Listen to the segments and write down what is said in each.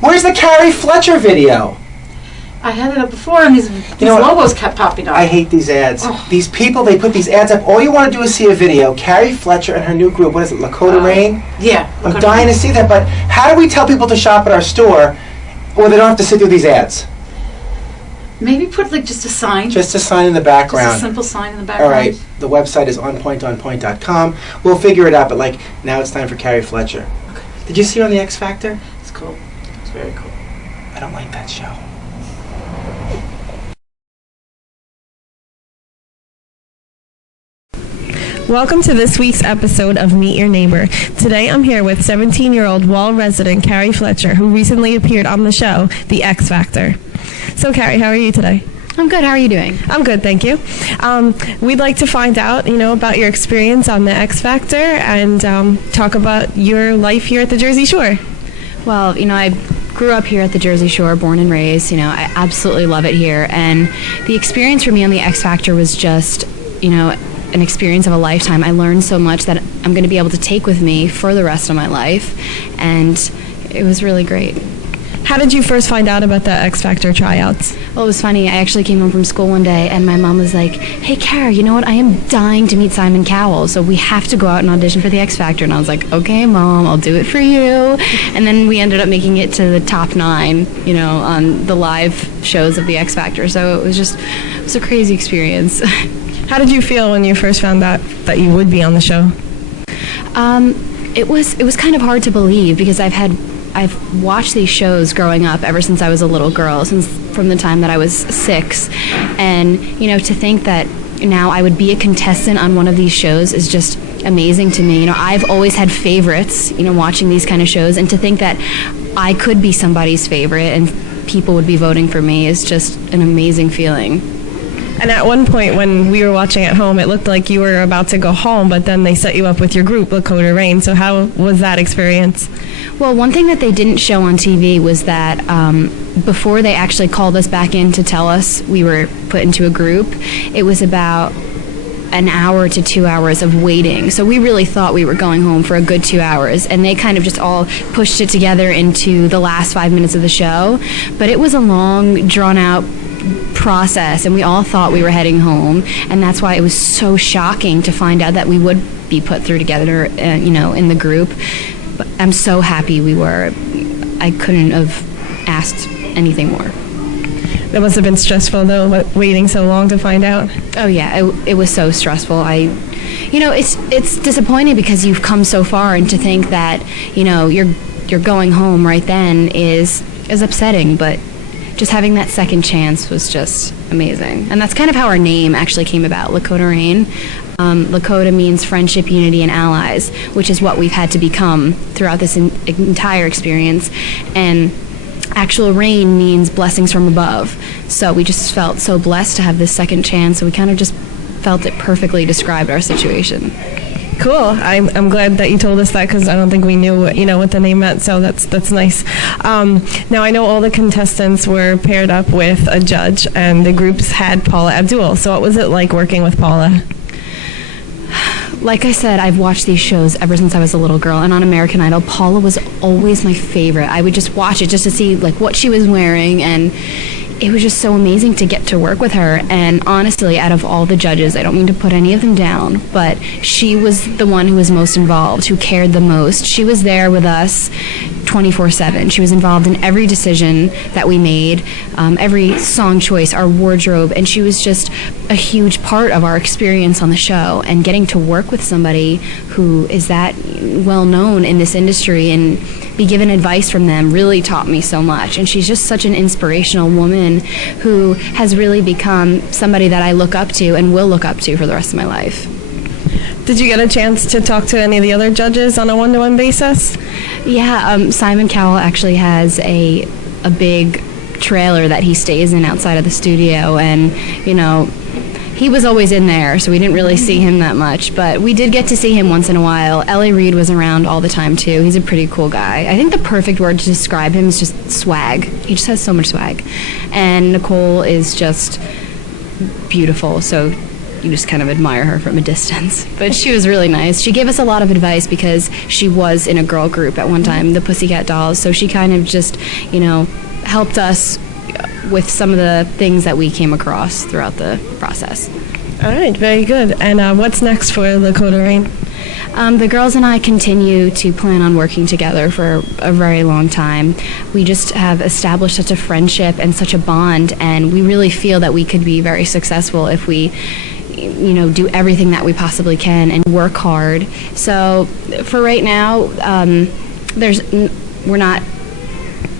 Where's the Cari Fletcher video? I had it up before, and these logos kept popping up. I hate these ads. These people, they put these ads up. All you want to do is see a video. Cari Fletcher and her new group. What is it, Lakoda Rayne? Yeah. I'm dying to see that, but how do we tell people to shop at our store where they don't have to sit through these ads? Maybe put just a sign. Just a sign in the background. Just a simple sign in the background. All right. The website is onpointonpoint.com. We'll figure it out, but now it's time for Cari Fletcher. Okay. Did you see her on the X Factor? It's cool. It's very cool. I don't like that show. Welcome to this week's episode of Meet Your Neighbor. Today I'm here with 17-year-old Wall resident Cari Fletcher, who recently appeared on the show, The X Factor. So Cari, how are you today? I'm good. How are you doing? I'm good, thank you. We'd like to find out, about your experience on The X Factor and talk about your life here at the Jersey Shore. Well, I grew up here at the Jersey Shore, born and raised. I absolutely love it here. And the experience for me on The X Factor was just, an experience of a lifetime. I learned so much that I'm going to be able to take with me for the rest of my life, and it was really great. How did you first find out about the X Factor tryouts? Well, it was funny. I actually came home from school one day, and my mom was like, "Hey, Cari, you know what? I am dying to meet Simon Cowell, so we have to go out and audition for the X Factor." And I was like, "Okay, Mom, I'll do it for you." And then we ended up making it to the top 9, on the live shows of the X Factor. So it was a crazy experience. How did you feel when you first found out that you would be on the show? It was kind of hard to believe because I've watched these shows growing up ever since I was a little girl, from the time that I was 6, and to think that now I would be a contestant on one of these shows is just amazing to me. I've always had favorites, watching these kind of shows, and to think that I could be somebody's favorite and people would be voting for me is just an amazing feeling. And at one point when we were watching at home, it looked like you were about to go home, but then they set you up with your group, Lakoda Rayne. So how was that experience? Well, one thing that they didn't show on TV was that before they actually called us back in to tell us we were put into a group, it was about an hour to 2 hours of waiting. So we really thought we were going home for a good 2 hours, and they kind of just all pushed it together into the last 5 minutes of the show. But it was a long, drawn-out process, and we all thought we were heading home, and that's why it was so shocking to find out that we would be put through together, in the group. But I'm so happy we were. I couldn't have asked anything more. It must have been stressful, though, waiting so long to find out. Oh yeah, it was so stressful. It's disappointing because you've come so far, and to think that you're going home right then is upsetting, but just having that second chance was just amazing. And that's kind of how our name actually came about, Lakoda Rayne. Lakoda means friendship, unity, and allies, which is what we've had to become throughout this entire experience. And actual rain means blessings from above. So we just felt so blessed to have this second chance, so we kind of just felt it perfectly described our situation. Cool. I'm glad that you told us that, because I don't think we knew what the name meant, so that's nice. Now I know all the contestants were paired up with a judge, and the groups had Paula Abdul. So what was it like working with Paula? Like I said, I've watched these shows ever since I was a little girl, and on American Idol, Paula was always my favorite. I would just watch it just to see what she was wearing, and it was just so amazing to get to work with her. And honestly, out of all the judges, I don't mean to put any of them down, but she was the one who was most involved, who cared the most. She was there with us 24/7. She was involved in every decision that we made, every song choice, our wardrobe, and she was just a huge part of our experience on the show. And getting to work with somebody who is that well known in this industry and be given advice from them really taught me so much. And she's just such an inspirational woman who has really become somebody that I look up to and will look up to for the rest of my life. Did you get a chance to talk to any of the other judges on a one-to-one basis? Yeah, Simon Cowell actually has a big trailer that he stays in outside of the studio, and he was always in there, so we didn't really see him that much, but we did get to see him once in a while. Reid was around all the time too. He's a pretty cool guy. I think the perfect word to describe him is just swag. He just has so much swag. And Nicole is just beautiful, so you just kind of admire her from a distance. But she was really nice. She gave us a lot of advice because she was in a girl group at one time, the Pussycat Dolls. So she kind of just, helped us with some of the things that we came across throughout the process. All right, very good. And what's next for Lakoda Rayne? The girls and I continue to plan on working together for a very long time. We just have established such a friendship and such a bond, and we really feel that we could be very successful if we do everything that we possibly can and work hard. So for right now,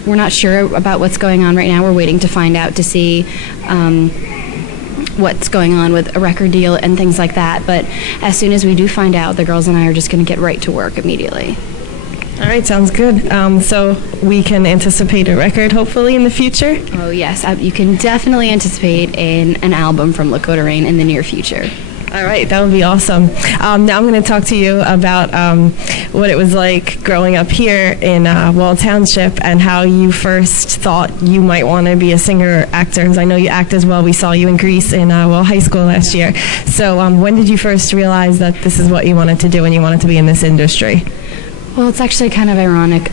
we're not sure about what's going on right now. We're waiting to find out to see what's going on with a record deal and things like that. But as soon as we do find out, the girls and I are just going to get right to work immediately. All right, sounds good. So we can anticipate a record hopefully in the future? Oh yes, you can definitely anticipate an album from Lakoda Rayne in the near future. All right, that would be awesome. Now I'm going to talk to you about what it was like growing up here in Wall Township and how you first thought you might want to be a singer or actor, because I know you act as well. We saw you in Greece in high school last year. So when did you first realize that this is what you wanted to do and you wanted to be in this industry? Well, it's actually kind of ironic.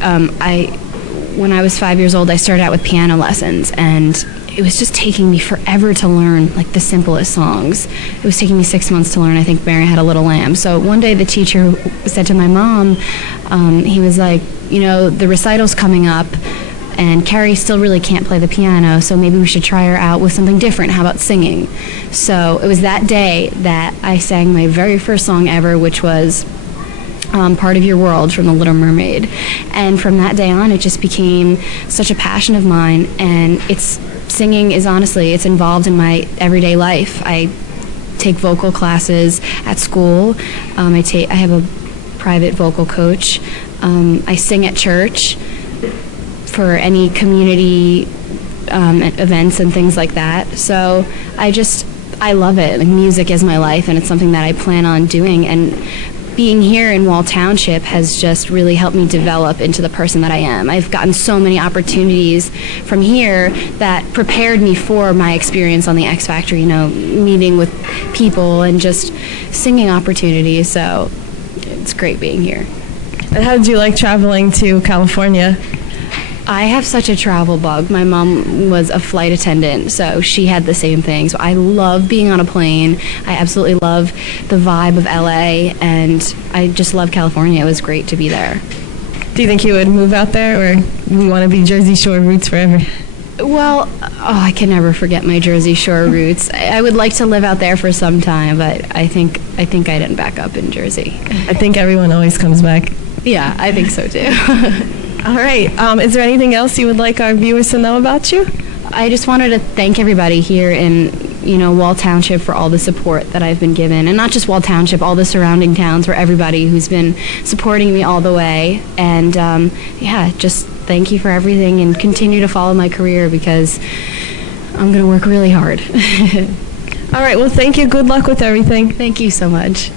When I was 5 years old, I started out with piano lessons, and it was just taking me forever to learn like the simplest songs. It was taking me 6 months to learn, I think, Mary Had a Little Lamb. So one day the teacher said to my mom, he was like, the recital's coming up, and Cari still really can't play the piano, so maybe we should try her out with something different. How about singing? So it was that day that I sang my very first song ever, which was Part of Your World from The Little Mermaid. And from that day on, it just became such a passion of mine, and singing is honestly, it's involved in my everyday life. I take vocal classes at school. I have a private vocal coach. I sing at church for any community events and things like that. So I love it. Like, music is my life, and it's something that I plan on doing. And being here in Wall Township has just really helped me develop into the person that I am. I've gotten so many opportunities from here that prepared me for my experience on the X Factor, meeting with people and just singing opportunities. So it's great being here. And how did you like traveling to California? I have such a travel bug. My mom was a flight attendant, so she had the same thing. So I love being on a plane. I absolutely love the vibe of LA, and I just love California. It was great to be there. Do you think you would move out there, or do you want to be Jersey Shore roots forever? Well, I can never forget my Jersey Shore roots. I would like to live out there for some time, but I think I didn't back up in Jersey. I think everyone always comes back. Yeah, I think so too. All right. Is there anything else you would like our viewers to know about you? I just wanted to thank everybody here in, Wall Township for all the support that I've been given. And not just Wall Township, all the surrounding towns, for everybody who's been supporting me all the way. And, just thank you for everything, and continue to follow my career, because I'm going to work really hard. All right. Well, thank you. Good luck with everything. Thank you so much.